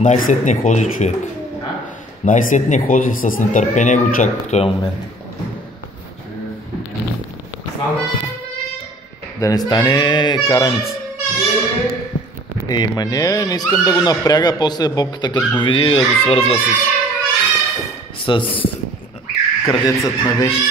Най-сетне ходи, човек. Най-сетне ходи, с нетърпение го чака в този момент. Да не стане караница. Ма не искам да го напряга, после бобката като го види да го свързва с крадецът на вещи.